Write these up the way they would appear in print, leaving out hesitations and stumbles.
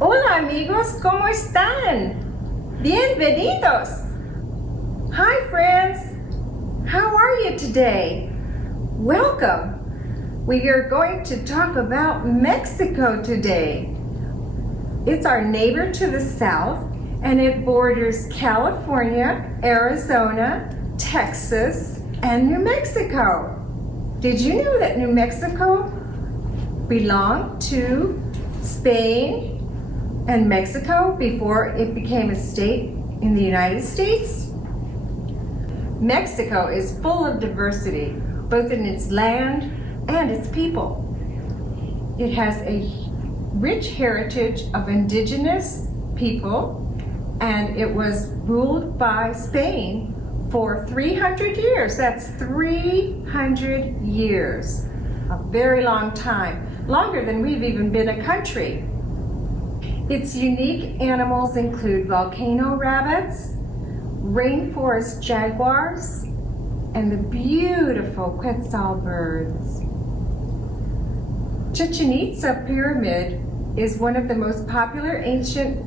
Hola amigos, ¿cómo están? Bienvenidos! Hi friends, how are you today? Welcome! We are going to talk about Mexico today. It's our neighbor to the south and it borders California, Arizona, Texas, and New Mexico. Did you know that New Mexico belonged to Spain and Mexico before it became a state in the United States? Mexico is full of diversity, both in its land and its people. It has a rich heritage of indigenous people, and it was ruled by Spain for 300 years. That's 300 years. A very long time, longer than we've even been a country. Its unique animals include volcano rabbits, rainforest jaguars, and the beautiful quetzal birds. Chichen Itza Pyramid is one of the most popular ancient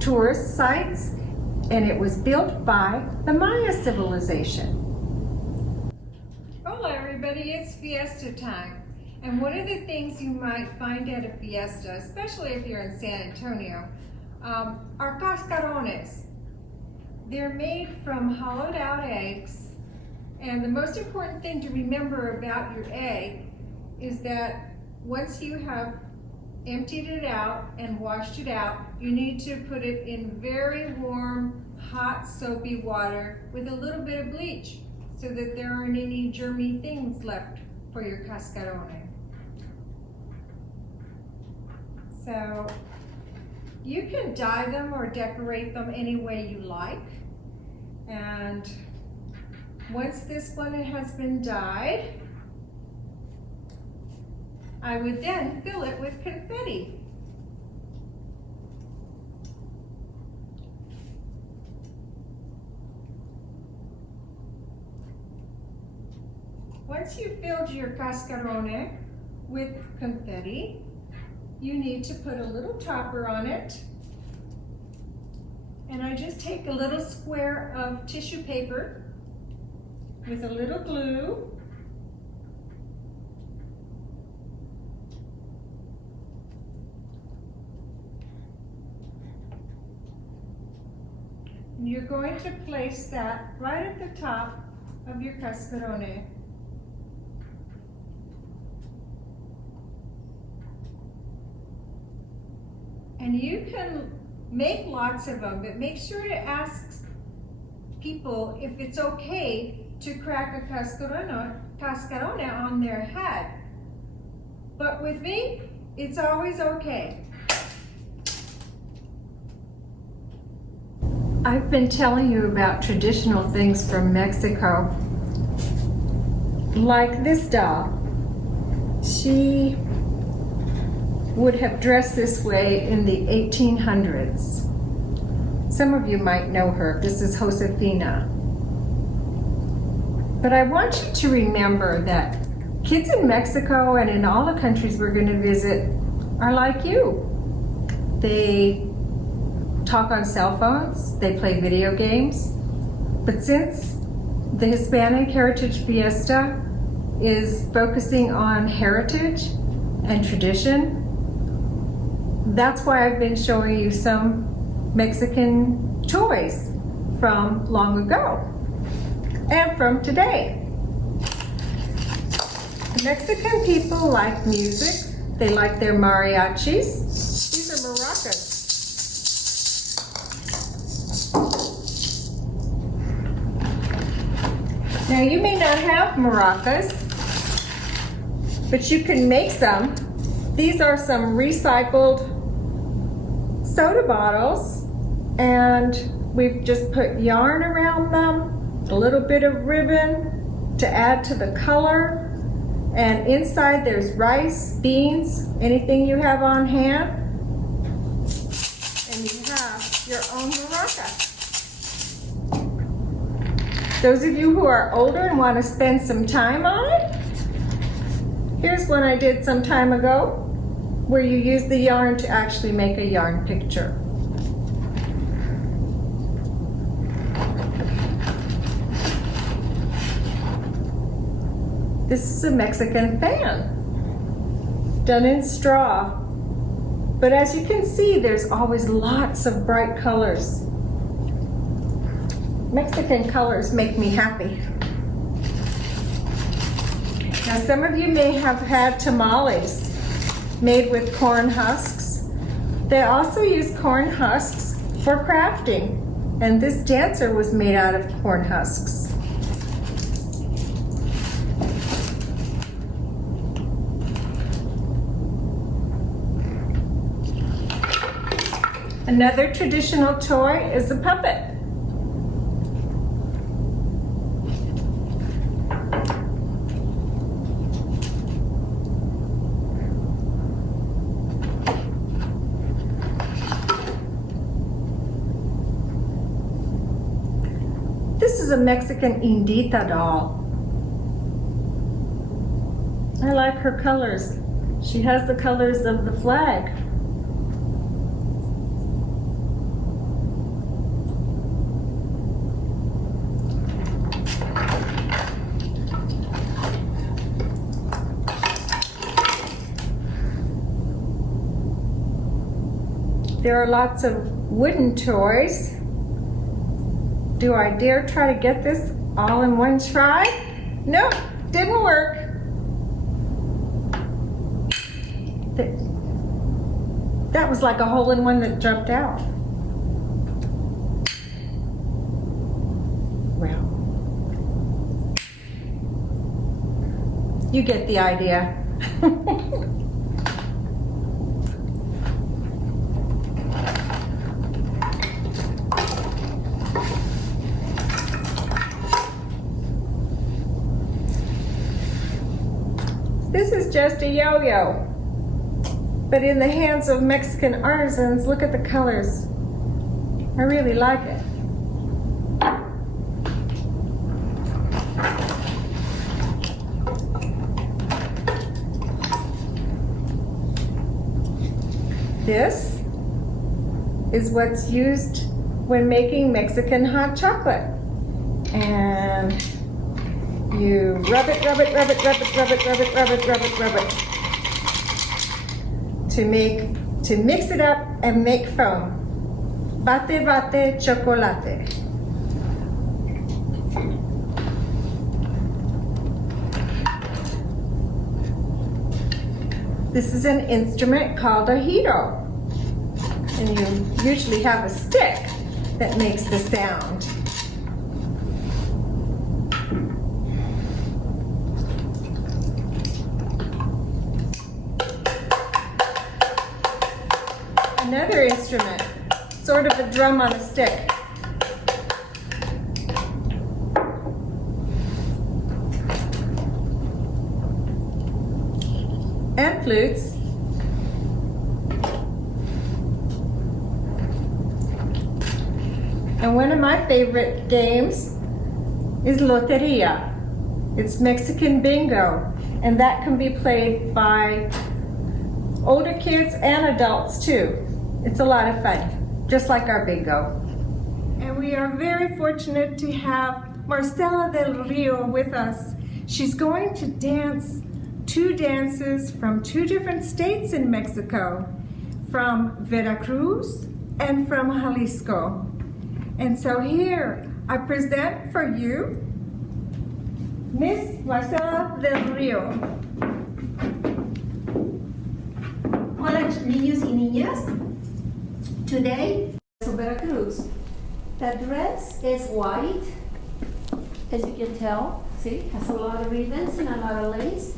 tourist sites, and it was built by the Maya civilization. Hola everybody, it's fiesta time. And one of the things you might find at a fiesta, especially if you're in San Antonio, are cascarones. They're made from hollowed out eggs, and the most important thing to remember about your egg is that once you have emptied it out and washed it out, you need to put it in very warm, hot, soapy water with a little bit of bleach so that there aren't any germy things left for your cascarone. So you can dye them or decorate them any way you like. And once this one has been dyed, I would then fill it with confetti. Once you've filled your cascarone with confetti, you need to put a little topper on it. And I just take a little square of tissue paper with a little glue. And you're going to place that right at the top of your cascarone. And you can make lots of them, but make sure to ask people if it's okay to crack a cascarone on their head. But with me, it's always okay. I've been telling you about traditional things from Mexico, like this doll. She would have dressed this way in the 1800s. Some of you might know her. This is Josefina. But I want you to remember that kids in Mexico and in all the countries we're going to visit are like you. They talk on cell phones, they play video games. But since the Hispanic Heritage Fiesta is focusing on heritage and tradition, that's why I've been showing you some Mexican toys from long ago and from today. Mexican people like music. They like their mariachis. These are maracas. Now you may not have maracas, but you can make some. These are some recycled soda bottles, and we've just put yarn around them, a little bit of ribbon to add to the color, and inside there's rice, beans, anything you have on hand, and you have your own maraca. Those of you who are older and want to spend some time on it, here's one I did some time ago. where you use the yarn to actually make a yarn picture. This is a Mexican fan, done in straw. But as you can see, there's always lots of bright colors. Mexican colors make me happy. Now some of you may have had tamales made with corn husks. They also use corn husks for crafting, and this dancer was made out of corn husks. Another traditional toy is a puppet. This is a Mexican Indita doll. I like her colors. She has the colors of the flag. There are lots of wooden toys. Do I dare try to get this all in one try? Nope, didn't work. That was like a hole-in-one that jumped out. Well, you get the idea. This is just a yo-yo, but in the hands of Mexican artisans. Look at the colors. I really like it. This is what's used when making Mexican hot chocolate. And you rub it, rub it, rub it, rub it, rub it, rub it, rub it, rub it, rub it, to mix it up and make foam. Bate, bate, chocolate. This is an instrument called a hiro, and you usually have a stick that makes the sound. Another instrument, sort of a drum on a stick. And flutes. And one of my favorite games is Loteria. It's Mexican bingo, and that can be played by older kids and adults too. It's a lot of fun, just like our bingo. And we are very fortunate to have Marcela del Rio with us. She's going to dance two dances from two different states in Mexico, from Veracruz and from Jalisco. And so here I present for you Miss Marcela del Rio. Hola niños y niñas. Today, Veracruz. The dress is white, as you can tell. See, has a lot of ribbons and a lot of lace.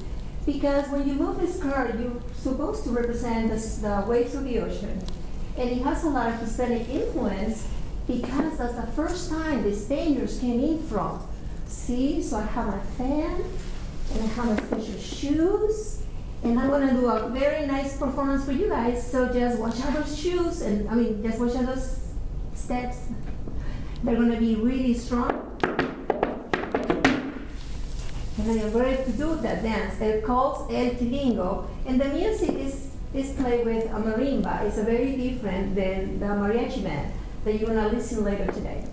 Because when you move the skirt, you're supposed to represent the waves of the ocean. And it has a lot of Hispanic influence because that's the first time the Spaniards came in from. See, so I have my fan, and I have my special shoes. And I'm gonna do a very nice performance for you guys. So just watch out those shoes, and just watch out those steps. They're gonna be really strong. And then you're ready to do that dance. They're called El Tilingo. And the music is is played with a marimba. It's very different than the mariachi band that you're gonna listen later today.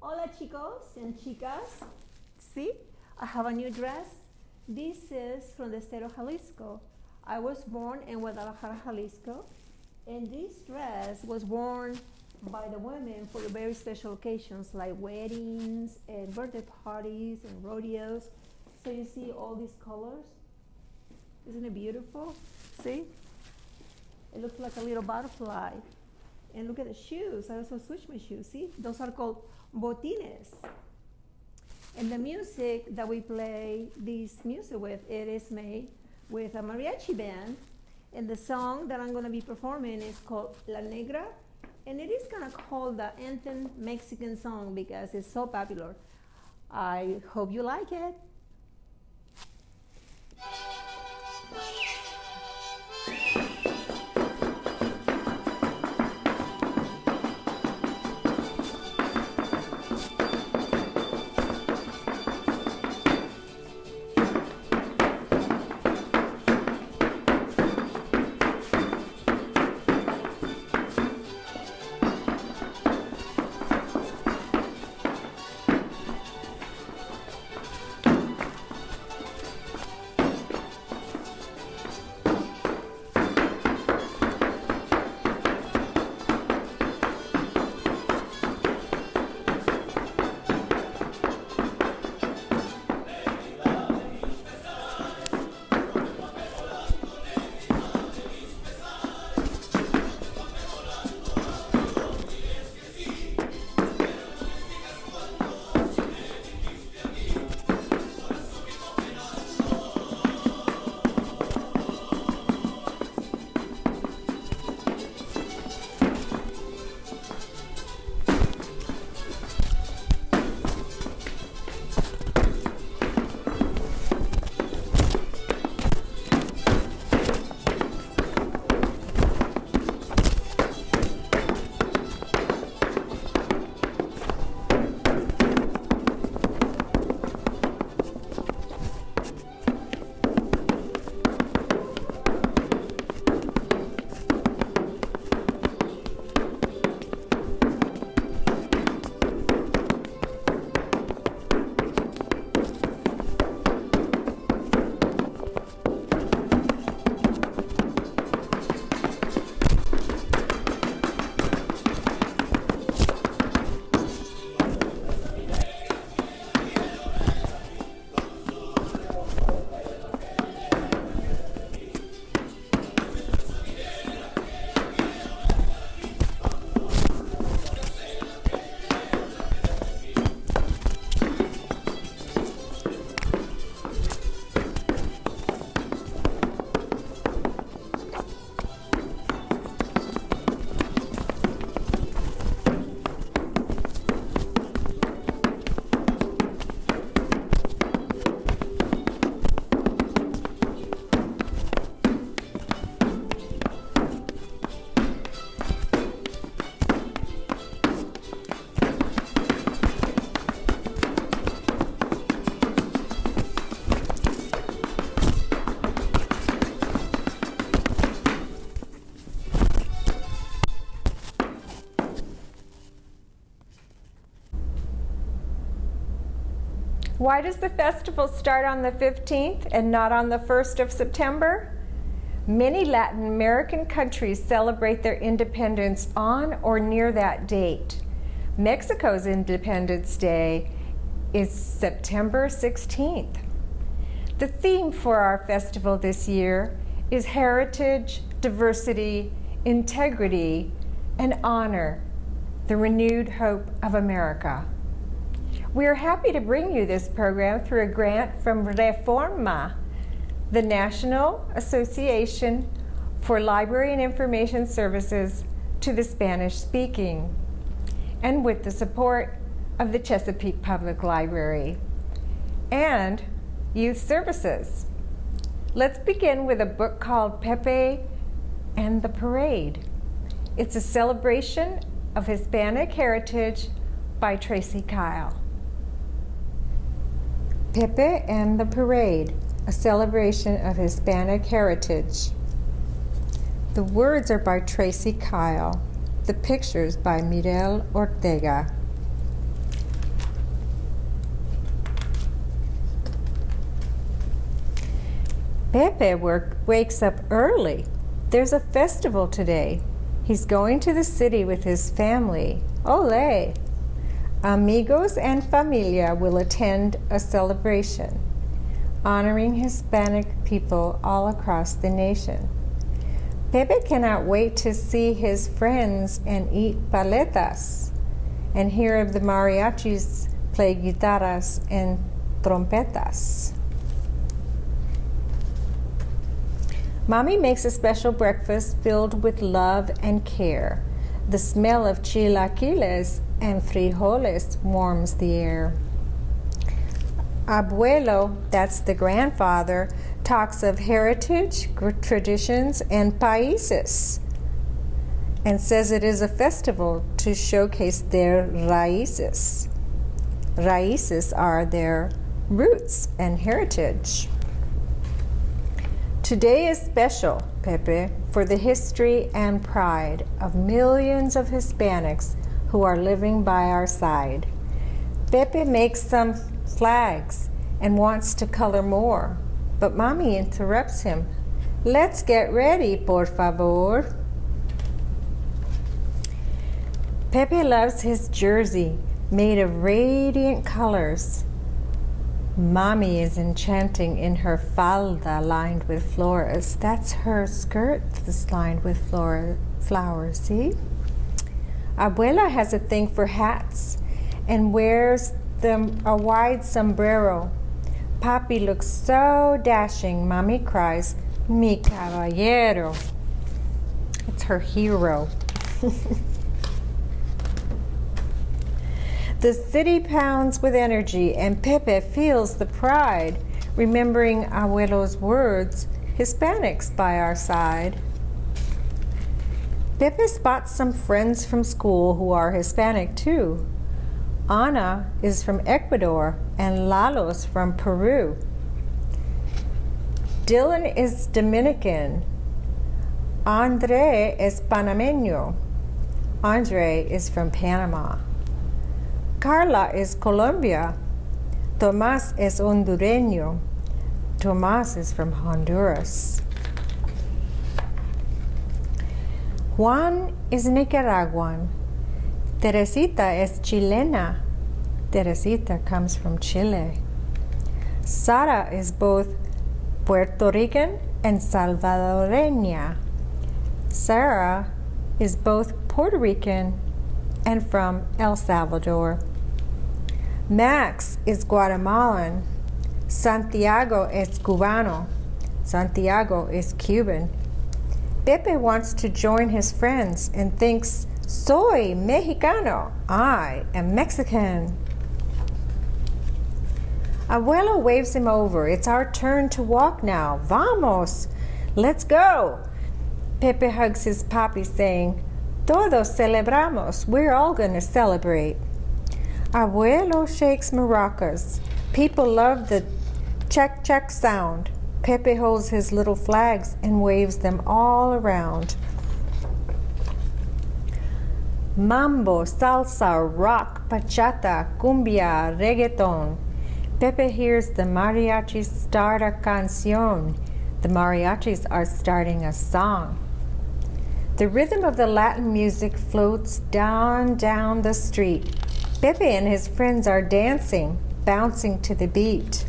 Hola chicos and chicas. See, I have a new dress. This is from the state of Jalisco. I was born in Guadalajara, Jalisco, and this dress was worn by the women for very special occasions like weddings and birthday parties and rodeos. So you see all these colors. Isn't it beautiful? See? It looks like a little butterfly. And look at the shoes. I also switched my shoes. See? Those are called botines. And the music that we play this music with, it is made with a mariachi band. And the song that I'm going to be performing is called La Negra. And it is kind of called the anthem Mexican song because it's so popular. I hope you like it. Why does the festival start on the 15th and not on the 1st of September? Many Latin American countries celebrate their independence on or near that date. Mexico's Independence Day is September 16th. The theme for our festival this year is heritage, diversity, integrity, and honor, the renewed hope of America. We are happy to bring you this program through a grant from Reforma, the National Association for Library and Information Services to the Spanish-speaking, and with the support of the Chesapeake Public Library and Youth Services. Let's begin with a book called Pepe and the Parade. It's a celebration of Hispanic heritage by Tracy Kyle. Pepe and the Parade, a celebration of Hispanic heritage. The words are by Tracy Kyle. The pictures by Mirel Ortega. Pepe wakes up early. There's a festival today. He's going to the city with his family. Olé! Amigos and familia will attend a celebration honoring Hispanic people all across the nation. Pepe cannot wait to see his friends and eat paletas and hear the mariachis play guitarras and trompetas. Mommy makes a special breakfast filled with love and care. The smell of chilaquiles and frijoles warms the air. Abuelo, that's the grandfather, talks of heritage, traditions, and países, and says it is a festival to showcase their raíces. Raíces are their roots and heritage. Today is special, Pepe, for the history and pride of millions of Hispanics who are living by our side. Pepe makes some flags and wants to color more, but Mommy interrupts him. Let's get ready, por favor. Pepe loves his jersey made of radiant colors. Mommy is enchanting in her falda lined with flores. That's her skirt that's lined with flowers, see? Abuela has a thing for hats and wears a wide sombrero. Papi looks so dashing. Mommy cries, mi caballero. It's her hero. The city pounds with energy, and Pepe feels the pride, remembering Abuelo's words, Hispanics by our side. Pepe spots some friends from school who are Hispanic too. Ana is from Ecuador and Lalo's from Peru. Dylan is Dominican. Andre is Panameño. Andre is from Panama. Carla is Colombia. Tomas es Hondureño. Tomas is from Honduras. Juan is Nicaraguan. Teresita es Chilena. Teresita comes from Chile. Sara is both Puerto Rican and Salvadoreña. Sarah is both Puerto Rican and from El Salvador. Max is Guatemalan. Santiago es Cubano. Santiago is Cuban. Pepe wants to join his friends and thinks, soy Mexicano. I am Mexican. Abuelo waves him over. It's our turn to walk now. Vamos. Let's go. Pepe hugs his papi saying, todos celebramos. We're all going to celebrate. Abuelo shakes maracas. People love the check, check sound. Pepe holds his little flags and waves them all around. Mambo, salsa, rock, bachata, cumbia, reggaeton. Pepe hears the mariachis start a canción. The mariachis are starting a song. The rhythm of the Latin music floats down the street. Pepe and his friends are dancing, bouncing to the beat.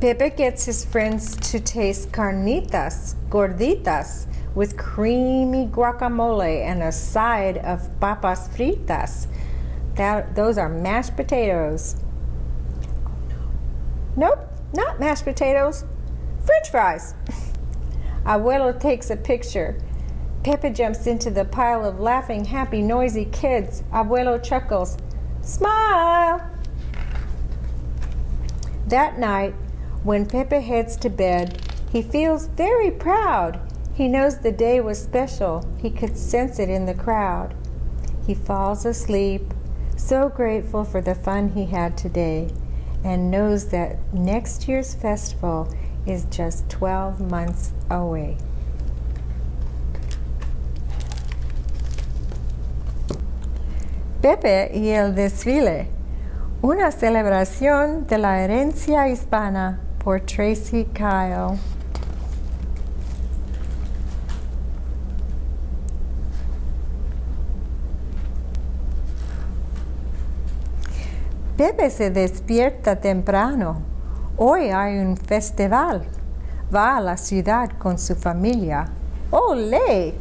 Pepe gets his friends to taste carnitas, gorditas, with creamy guacamole and a side of papas fritas. Those are mashed potatoes. Nope, not mashed potatoes. French fries. Abuelo takes a picture. Pepe jumps into the pile of laughing, happy, noisy kids. Abuelo chuckles. Smile! That night, when Pepe heads to bed, he feels very proud. He knows the day was special. He could sense it in the crowd. He falls asleep, so grateful for the fun he had today, and knows that next year's festival is just 12 months away. Pepe y el desfile, una celebración de la herencia hispana por Tracy Kyle. Pepe se despierta temprano. Hoy hay un festival. Va a la ciudad con su familia. ¡Olé!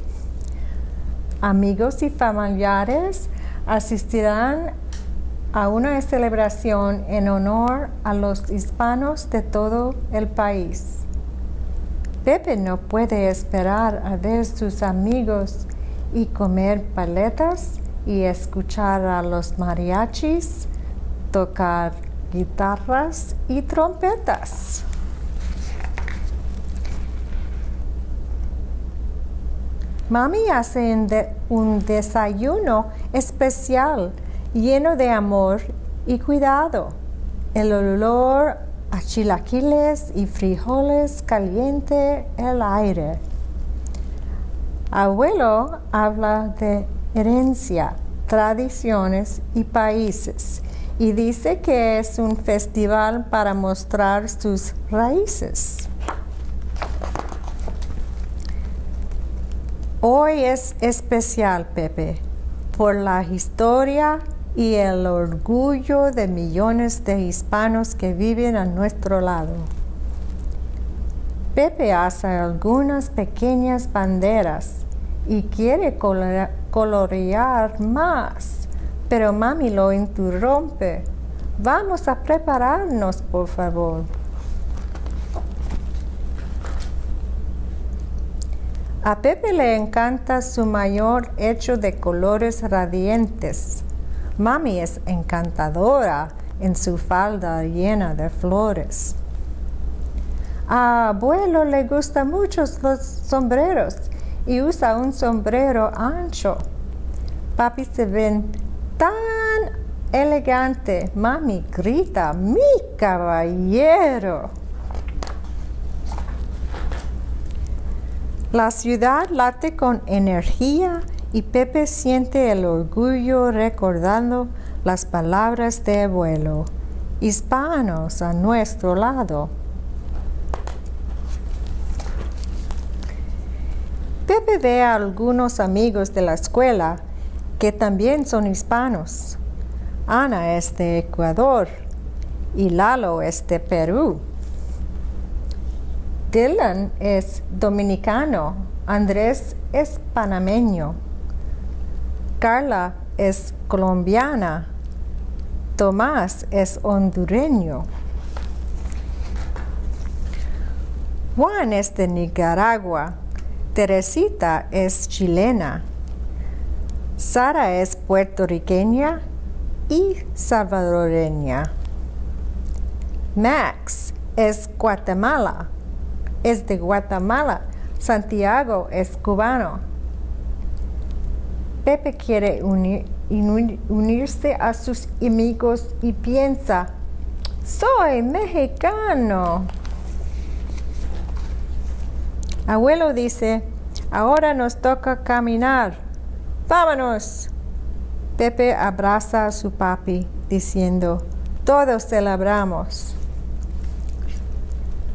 Amigos y familiares asistirán a una celebración en honor a los hispanos de todo el país. Pepe no puede esperar a ver sus amigos y comer paletas y escuchar a los mariachis tocar guitarras y trompetas. Mami hace un desayuno especial lleno de amor y cuidado. El olor a chilaquiles y frijoles caliente el aire. Abuelo habla de herencia, tradiciones y países y dice que es un festival para mostrar sus raíces. Hoy es especial, Pepe, por la historia y el orgullo de millones de hispanos que viven a nuestro lado. Pepe hace algunas pequeñas banderas y quiere colorear más, pero mami lo interrumpe. Vamos a prepararnos, por favor. A Pepe le encanta su mayor hecho de colores radiantes. Mami es encantadora en su falda llena de flores. A abuelo le gustan mucho los sombreros y usa un sombrero ancho. Papi se ve tan elegante. Mami grita, ¡mi caballero! La ciudad late con energía y Pepe siente el orgullo recordando las palabras de abuelo. Hispanos a nuestro lado. Pepe ve a algunos amigos de la escuela que también son hispanos. Ana es de Ecuador y Lalo es de Perú. Dylan es dominicano, Andrés es panameño, Carla es colombiana, Tomás es hondureño, Juan es de Nicaragua, Teresita es chilena, Sara es puertorriqueña y salvadoreña, Max es de Guatemala, Santiago es cubano. Pepe quiere unirse a sus amigos y piensa, soy mexicano. Abuelo dice, ahora nos toca caminar. ¡Vámonos! Pepe abraza a su papi diciendo, Todos celebramos.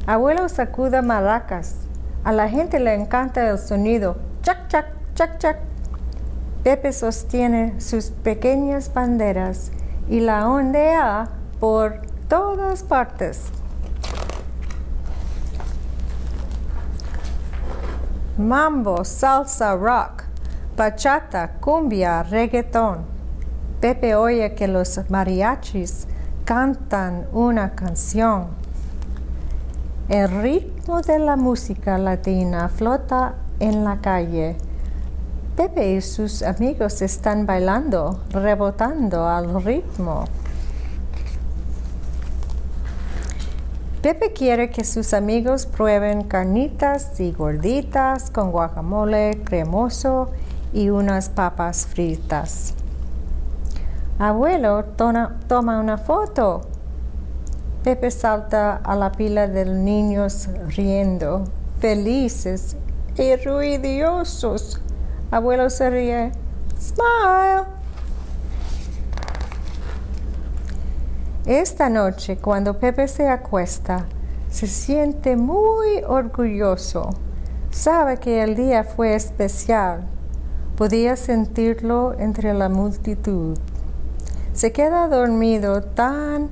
Abuelo sacuda maracas. A la gente le encanta el sonido. Chac, chac, chac, chac. Pepe sostiene sus pequeñas banderas y la ondea por todas partes. Mambo, salsa, rock, bachata, cumbia, reggaetón. Pepe oye que los mariachis cantan una canción. El ritmo de la música latina flota en la calle. Pepe y sus amigos están bailando, rebotando al ritmo. Pepe quiere que sus amigos prueben carnitas y gorditas con guacamole cremoso y unas papas fritas. Abuelo toma una foto. Pepe salta a la pila de niños riendo, felices y ruidosos. Abuelo se ríe. Smile. Esta noche, cuando Pepe se acuesta, se siente muy orgulloso. Sabe que el día fue especial. Podía sentirlo entre la multitud. Se queda dormido tan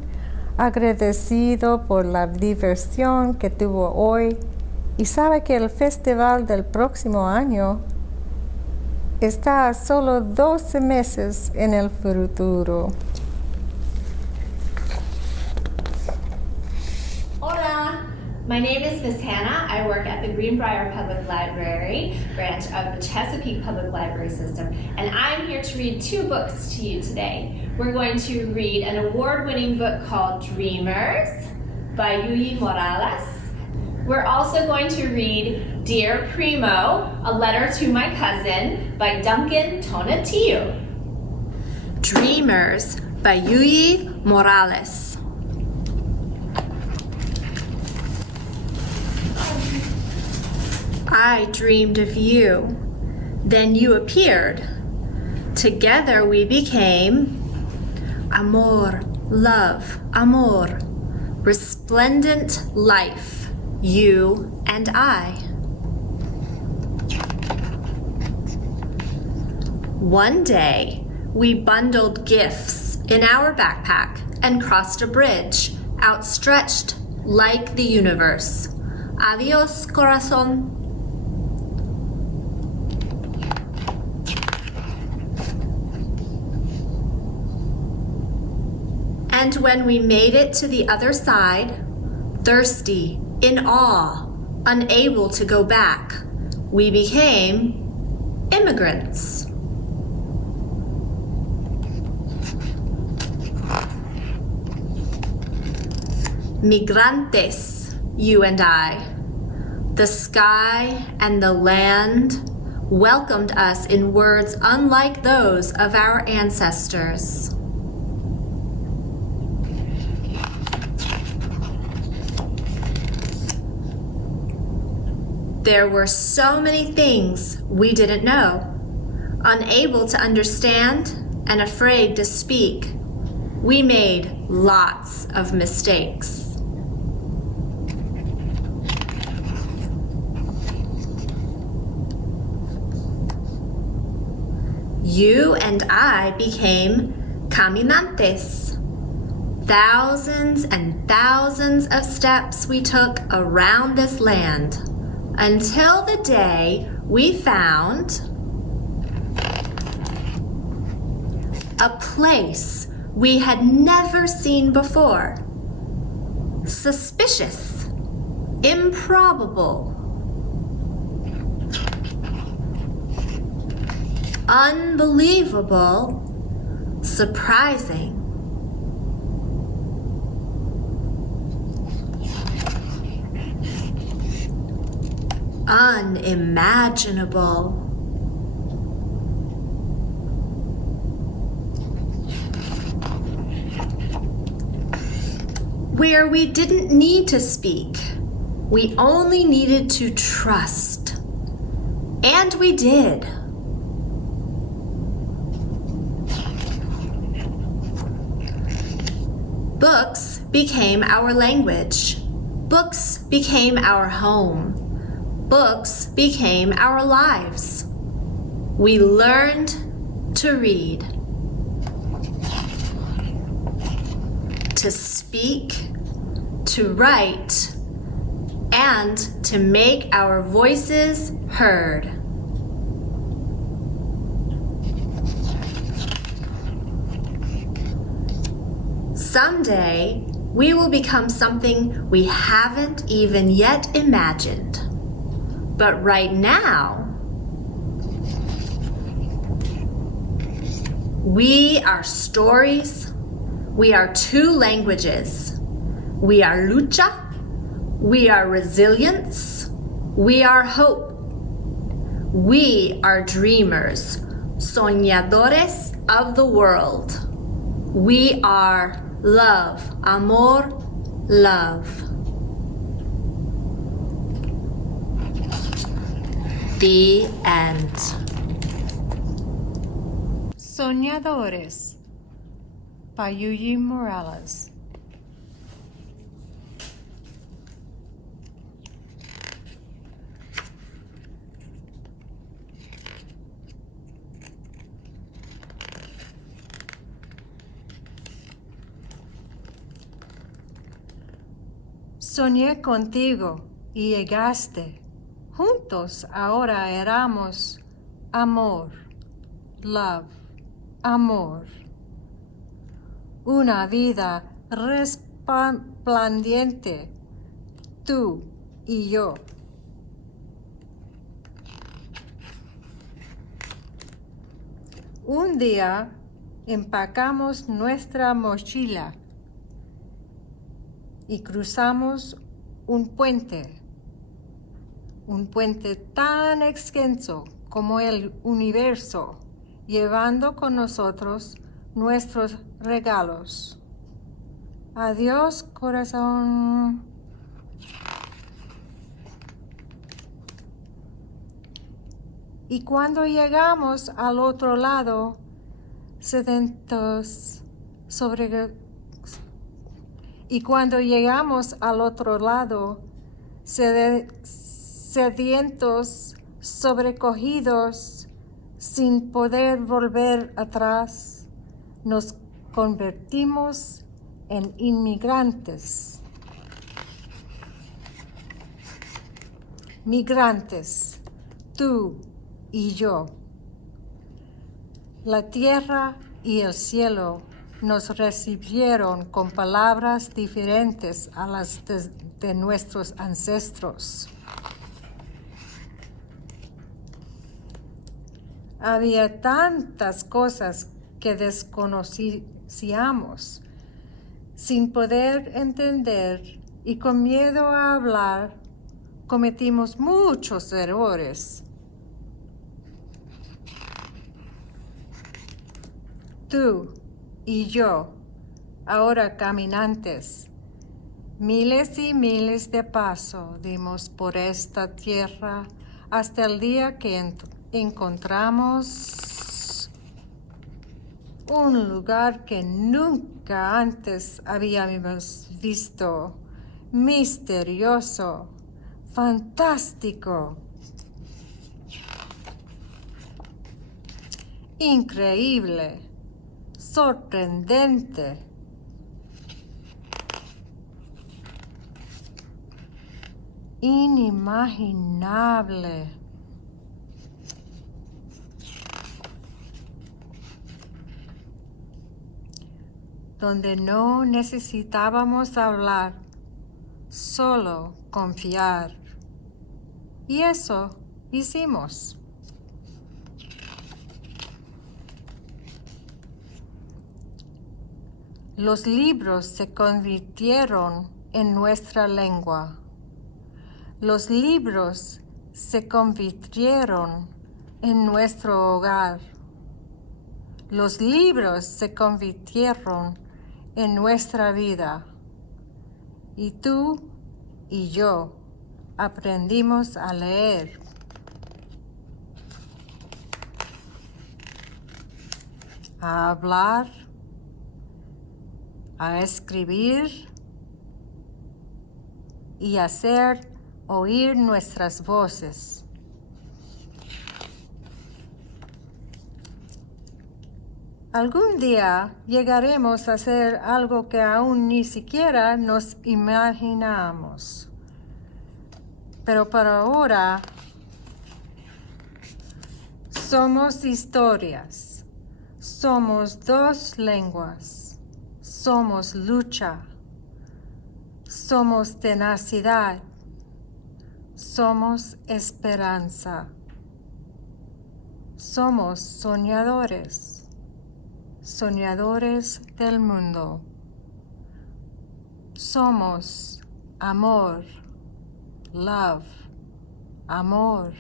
agradecido por la diversión que tuvo hoy y sabe que el festival del próximo año está a solo 12 meses en el futuro. Hola, my name is Miss Hannah. I work at the Greenbrier Public Library branch of the Chesapeake Public Library System, and I'm here to read 2 books to you today. We're going to read an award-winning book called Dreamers by Yuyi Morales. We're also going to read Dear Primo, A Letter to My Cousin by Duncan Tonatiuh. Dreamers by Yuyi Morales. I dreamed of you, then you appeared. Together we became amor, love, amor, resplendent life, you and I. One day, we bundled gifts in our backpack and crossed a bridge, outstretched like the universe. Adios, corazón. And when we made it to the other side, thirsty, in awe, unable to go back, we became immigrants. Migrantes, you and I. The sky and the land welcomed us in words unlike those of our ancestors. There were so many things we didn't know. Unable to understand and afraid to speak, we made lots of mistakes. You and I became caminantes. Thousands and thousands of steps we took around this land, until the day we found a place we had never seen before. Suspicious, improbable, unbelievable, surprising. Unimaginable. Where we didn't need to speak, we only needed to trust. And we did. Books became our language. Books became our home. Books became our lives. We learned to read, to speak, to write, and to make our voices heard. Someday, we will become something we haven't even yet imagined. But right now, we are stories. We are two languages. We are lucha. We are resilience. We are hope. We are dreamers, soñadores of the world. We are love, amor, love. The end. Soñadores, Payuyi Morales. Soñé contigo y llegaste. Juntos ahora éramos amor, love, amor. Una vida resplandeciente, tú y yo. Un día empacamos nuestra mochila y cruzamos un puente tan extenso como el universo, llevando con nosotros nuestros regalos. Adiós, corazón. Y cuando llegamos al otro lado, sedientos sobrecogidos, sin poder volver atrás, nos convertimos en inmigrantes. Migrantes, tú y yo. La tierra y el cielo nos recibieron con palabras diferentes a las de nuestros ancestros. Había tantas cosas que desconocíamos, sin poder entender y con miedo a hablar, cometimos muchos errores. Tú y yo, ahora caminantes, miles y miles de pasos dimos por esta tierra hasta el día que encontramos un lugar que nunca antes habíamos visto, misterioso, fantástico, increíble, sorprendente. Inimaginable. Donde no necesitábamos hablar, solo confiar. Y eso hicimos. Los libros se convirtieron en nuestra lengua. Los libros se convirtieron en nuestro hogar. Los libros se convirtieron en nuestra vida. Y tú y yo aprendimos a leer. A hablar a escribir y hacer oír nuestras voces. Algún día llegaremos a hacer algo que aún ni siquiera nos imaginamos. Pero por ahora somos historias, somos dos lenguas, somos lucha, somos tenacidad, somos esperanza, somos soñadores, soñadores del mundo, somos amor, love, amor.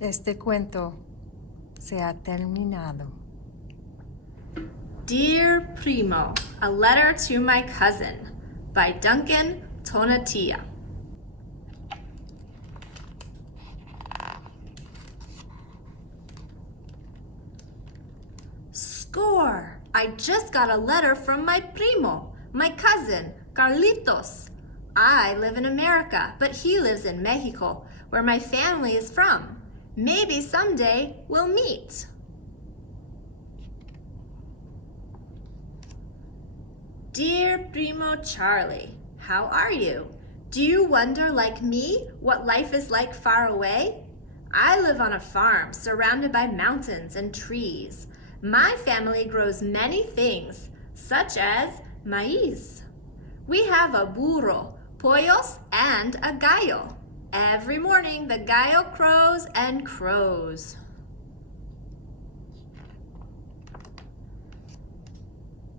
Este cuento se ha terminado. Dear Primo, A Letter to My Cousin by Duncan Tonatia. Score! I just got a letter from my primo, my cousin, Carlitos. I live in America, but he lives in Mexico, where my family is from. Maybe someday we'll meet. Dear Primo Charlie, how are you? Do you wonder, like me, what life is like far away? I live on a farm surrounded by mountains and trees. My family grows many things, such as maíz. We have a burro, pollos, and a gallo. Every morning, the gallo crows and crows.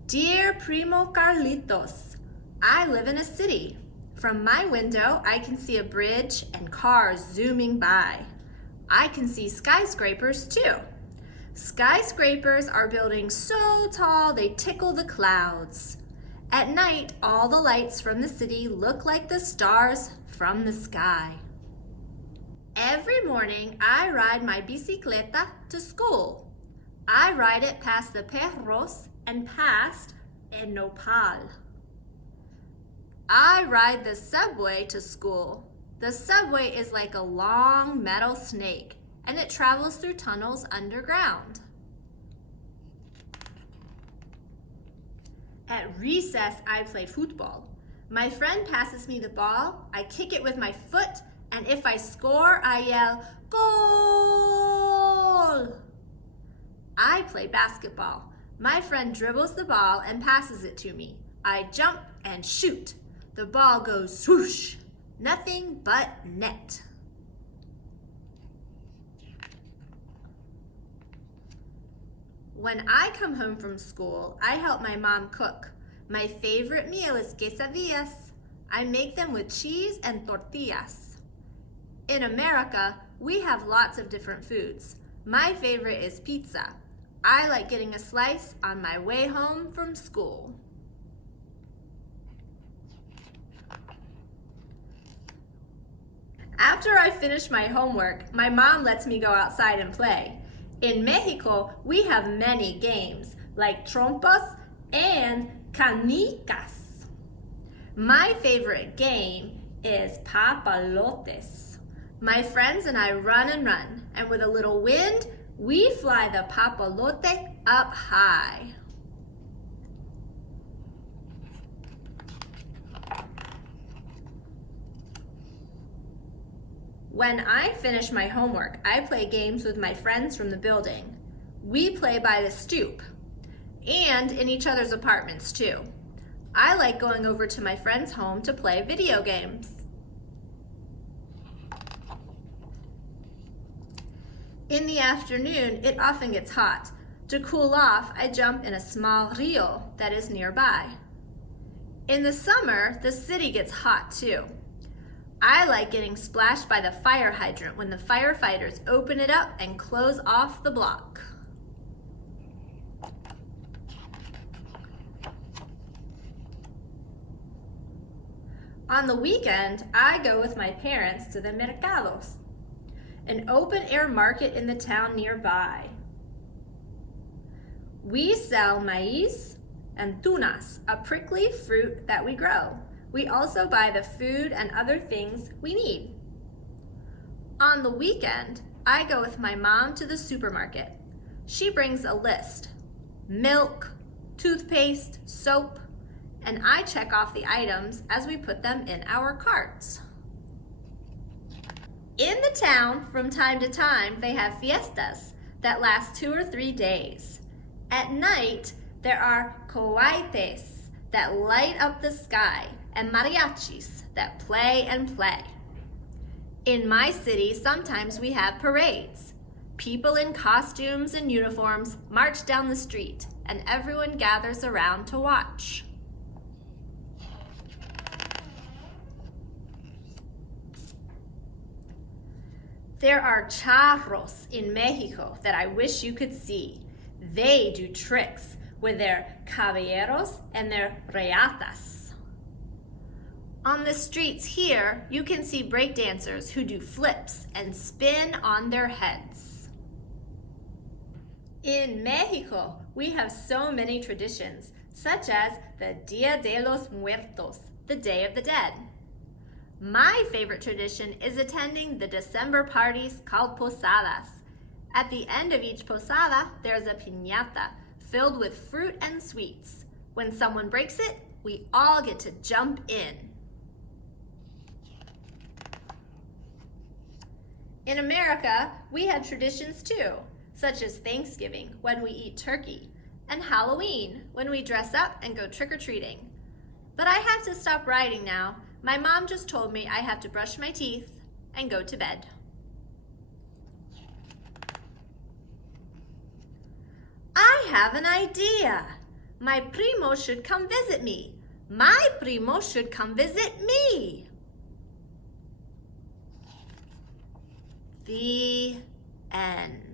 Dear Primo Carlitos, I live in a city. From my window, I can see a bridge and cars zooming by. I can see skyscrapers too. Skyscrapers are building so tall they tickle the clouds. At night, all the lights from the city look like the stars from the sky. Every morning, I ride my bicicleta to school. I ride it past the perros and past El Nopal. I ride the subway to school. The subway is like a long metal snake, and it travels through tunnels underground. At recess, I play football. My friend passes me the ball, I kick it with my foot, and if I score, I yell, "Goal!" I play basketball. My friend dribbles the ball and passes it to me. I jump and shoot. The ball goes swoosh. Nothing but net. When I come home from school, I help my mom cook. My favorite meal is quesadillas. I make them with cheese and tortillas. In America, we have lots of different foods. My favorite is pizza. I like getting a slice on my way home from school. After I finish my homework, my mom lets me go outside and play. In Mexico, we have many games like trompas and canicas. My favorite game is papalotes. My friends and I run, and with a little wind, we fly the papalote up high. When I finish my homework, I play games with my friends from the building. We play by the stoop, and in each other's apartments too. I like going over to my friend's home to play video games. In the afternoon, it often gets hot. To cool off, I jump in a small rio that is nearby. In the summer, the city gets hot too. I like getting splashed by the fire hydrant when the firefighters open it up and close off the block. On the weekend, I go with my parents to the mercados, an open-air market in the town nearby. We sell maíz and tunas, a prickly fruit that we grow. We also buy the food and other things we need. On the weekend, I go with my mom to the supermarket. She brings a list: milk, toothpaste, soap, and I check off the items as we put them in our carts. In the town, from time to time, they have fiestas that last 2 or 3 days. At night, there are cohetes that light up the sky and mariachis that play and play. In my city, sometimes we have parades. People in costumes and uniforms march down the street, and everyone gathers around to watch. There are charros in Mexico that I wish you could see. They do tricks with their caballeros and their reatas. On the streets here, you can see breakdancers who do flips and spin on their heads. In Mexico, we have so many traditions, such as the Dia de los Muertos, the Day of the Dead. My favorite tradition is attending the December parties called posadas. At the end of each posada, there's a piñata filled with fruit and sweets. When someone breaks it, we all get to jump in. In America, we have traditions too, such as Thanksgiving, when we eat turkey, and Halloween, when we dress up and go trick-or-treating. But I have to stop writing now. My mom just told me I have to brush my teeth and go to bed. I have an idea. My primo should come visit me. My primo should come visit me. The end.